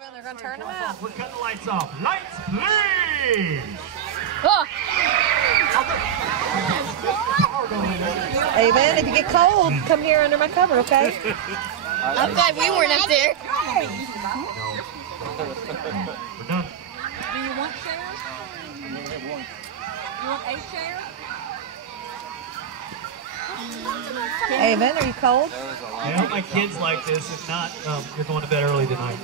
Ava, they're gonna turn them out. We're cutting the lights off. Lights, please! Oh. Ava, if you get cold, come here under my cover, okay? I'm glad we weren't up there. We're done. Do you want chairs? You want 8 chairs? Ava, are you cold? I hope my kids like this. If not, you're going to bed early tonight.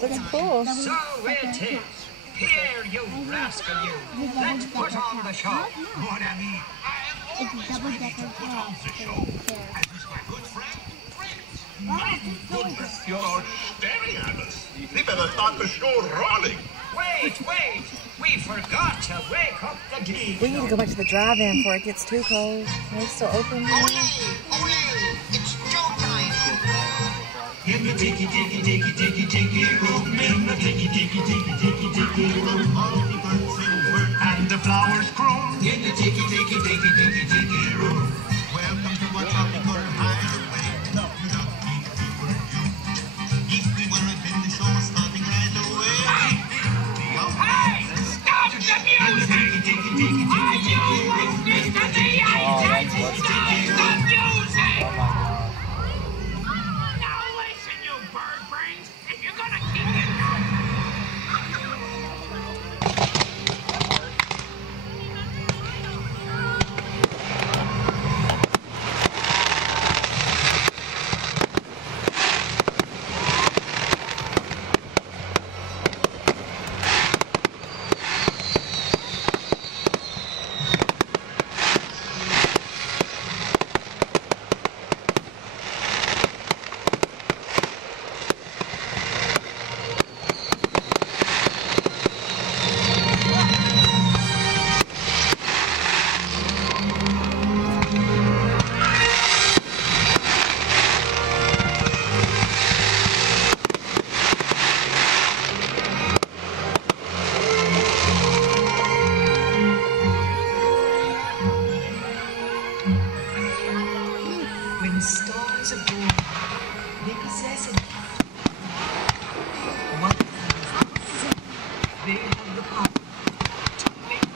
That's cool. So it is. Here, you rascal, you. Let's put on the show. What I mean, I am always ready to put on the show. As is my good friend, Prince. My goodness, you're staring at us. We better start the show rolling. Wait. We forgot to wake up the geese. We need to go back to the drive-in before it gets too cold. Are they still open? Ole! It's show time. In the ticky room, in the ticky room, all the birds sing word and the flowers grow. In the ticky room, welcome to a tropical hideaway. You don't need people, if we were in the show starting right away. Hey! Stop the music! Are you listening to me? I said stop the music! Now listen, you bird brains, if you're gonna keep it up. When stars are born, they possess it. What they have the power to make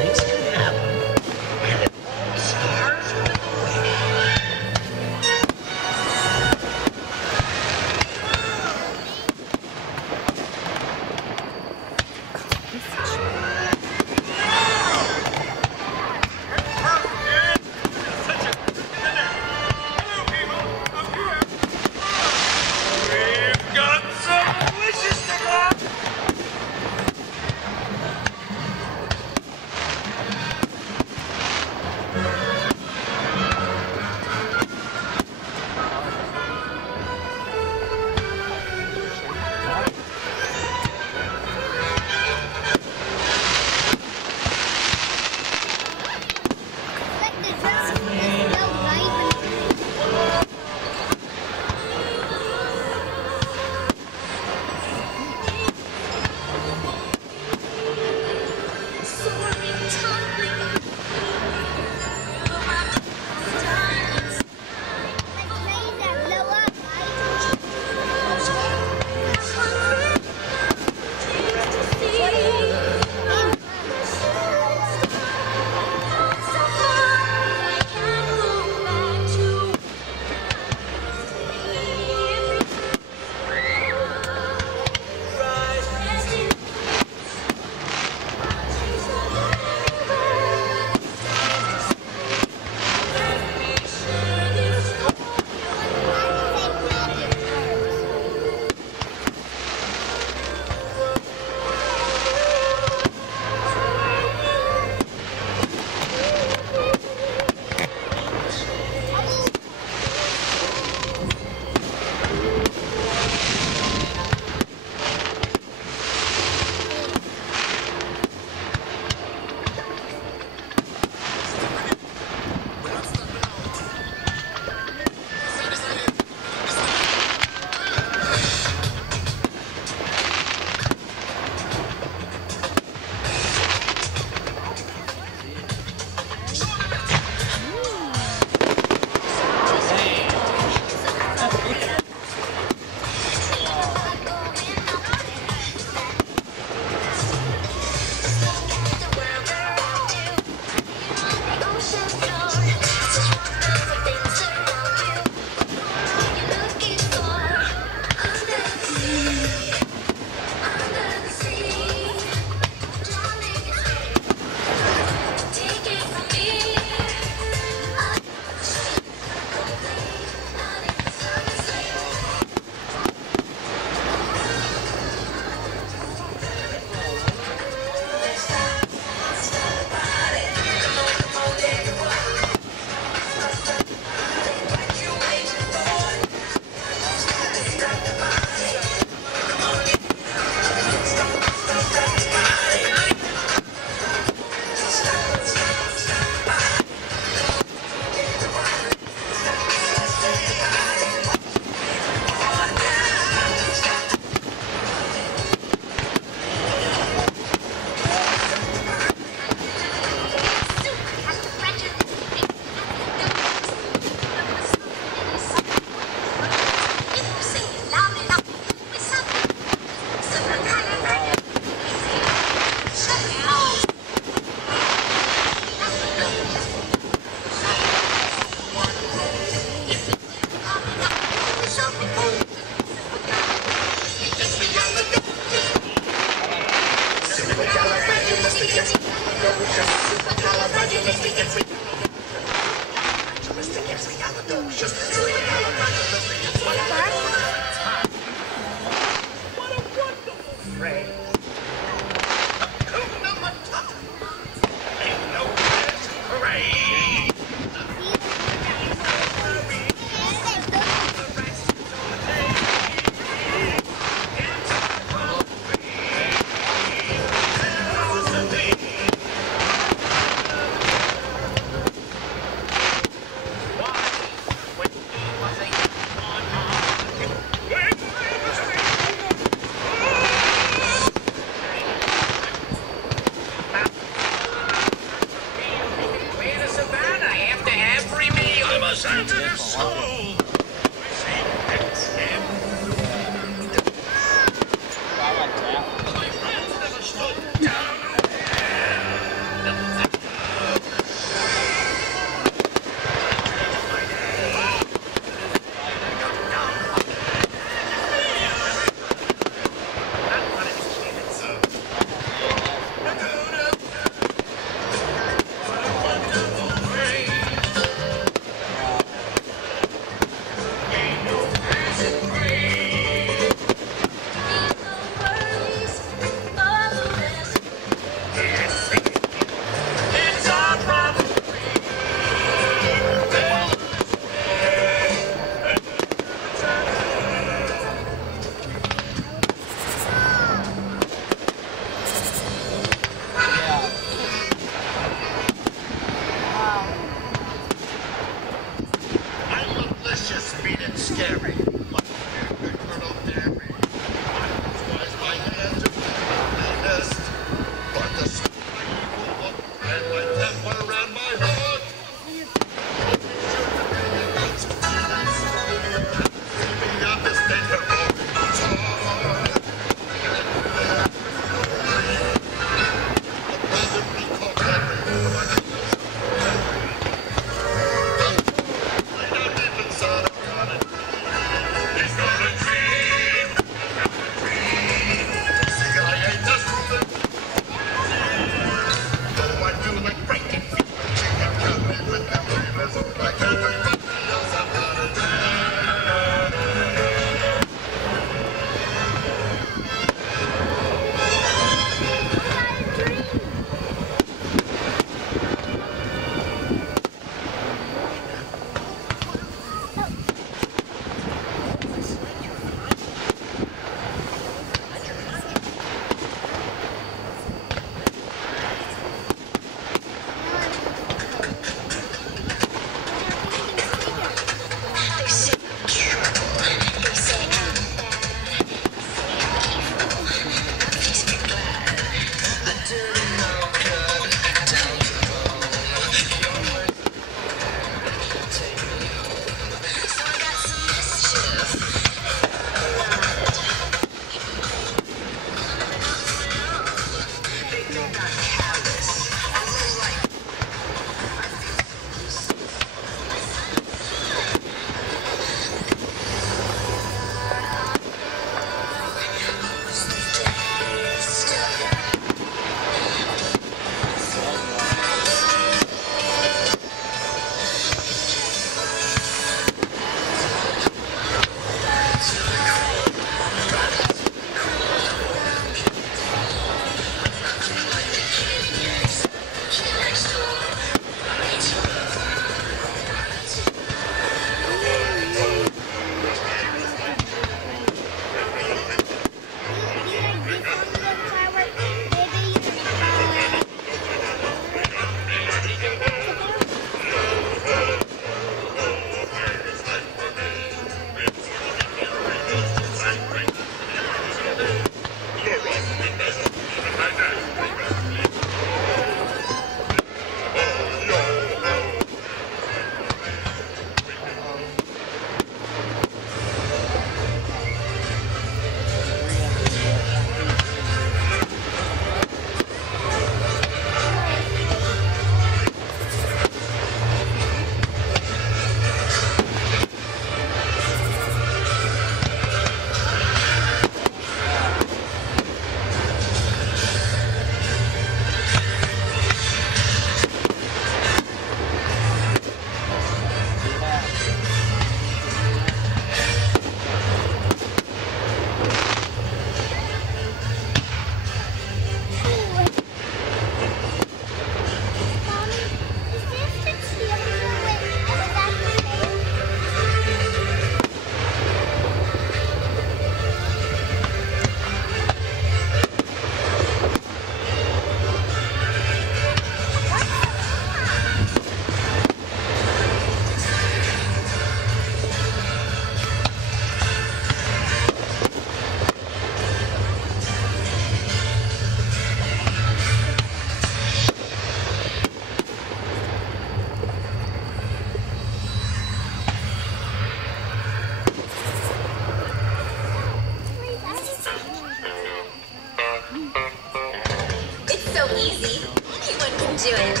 do it.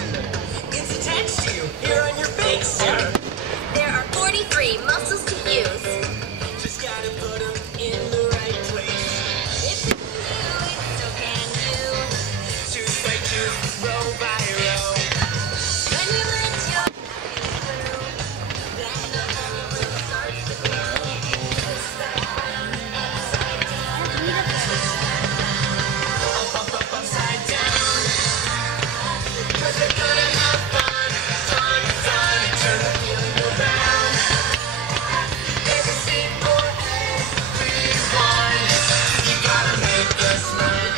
It's attached to you, here on your face, sir. There are 43 muscles to use. Just gotta put them in the right place. If you do it, so can you. Tooth by tooth, row by row. When you let your through, then the whole room starts to glow. Upside down. 'Cause they're gonna have fun, fun, fun. Turn the feeling around. There's a seat for everyone. You gotta make this run.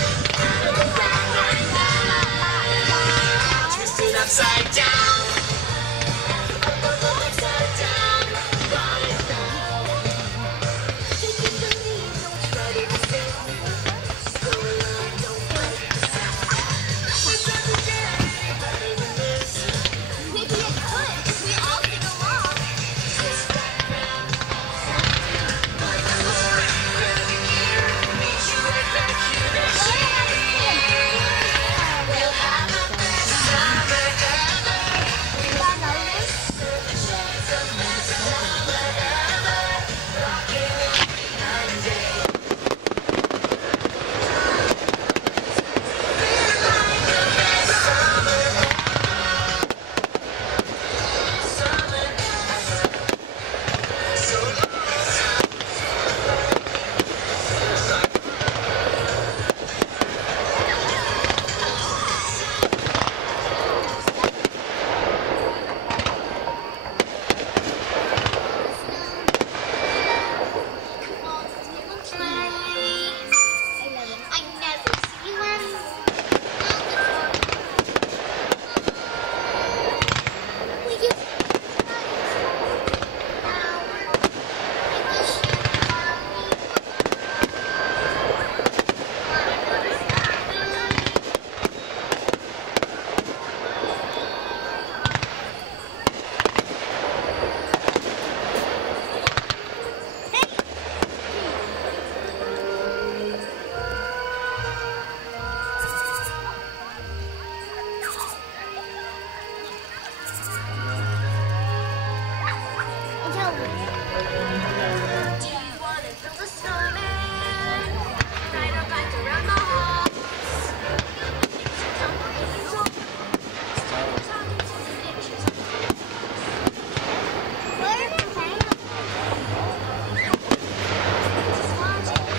Around right now. Twist it upside down. Upside down. Right now. Taking the lead, don't try to escape. Just go along, don't fight the sound. This doesn't get any better than this. Maybe it could, if we all sing along. Twist back round. Like a horn, grab the gear. Meet you right back here next year. We'll have the best summer ever. We will notice the chance of best summer ever. Rockin' every day. Feel like the best summer ever. Summer ever. So I never see one. Will you? Do you wanna build a snowman? Ride our bike around the halls. Talking to the pictures on the walls. Just watching the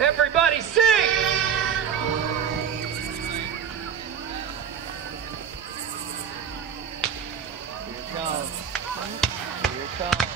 Everybody sing! Here it comes. Here it comes.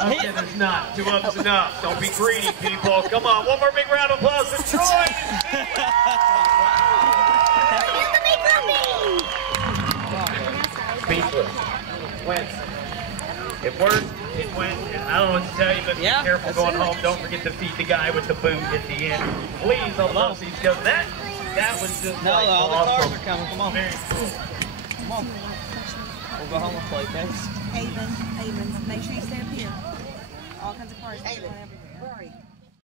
Okay, there's not. 2 of them's enough. Don't be greedy, people. Come on, one more big round of applause for Troy. Speechless. Went. It worked. It went. And I don't know what to tell you, but be careful going home. Don't forget to feed the guy with the boot at the end. Please, I love these guys. That was just No, like all the awesome. cars are coming. Come on. Come on. We'll go home and play, guys. Avon, make sure you stay up here. All kinds of cars going everywhere. Rory.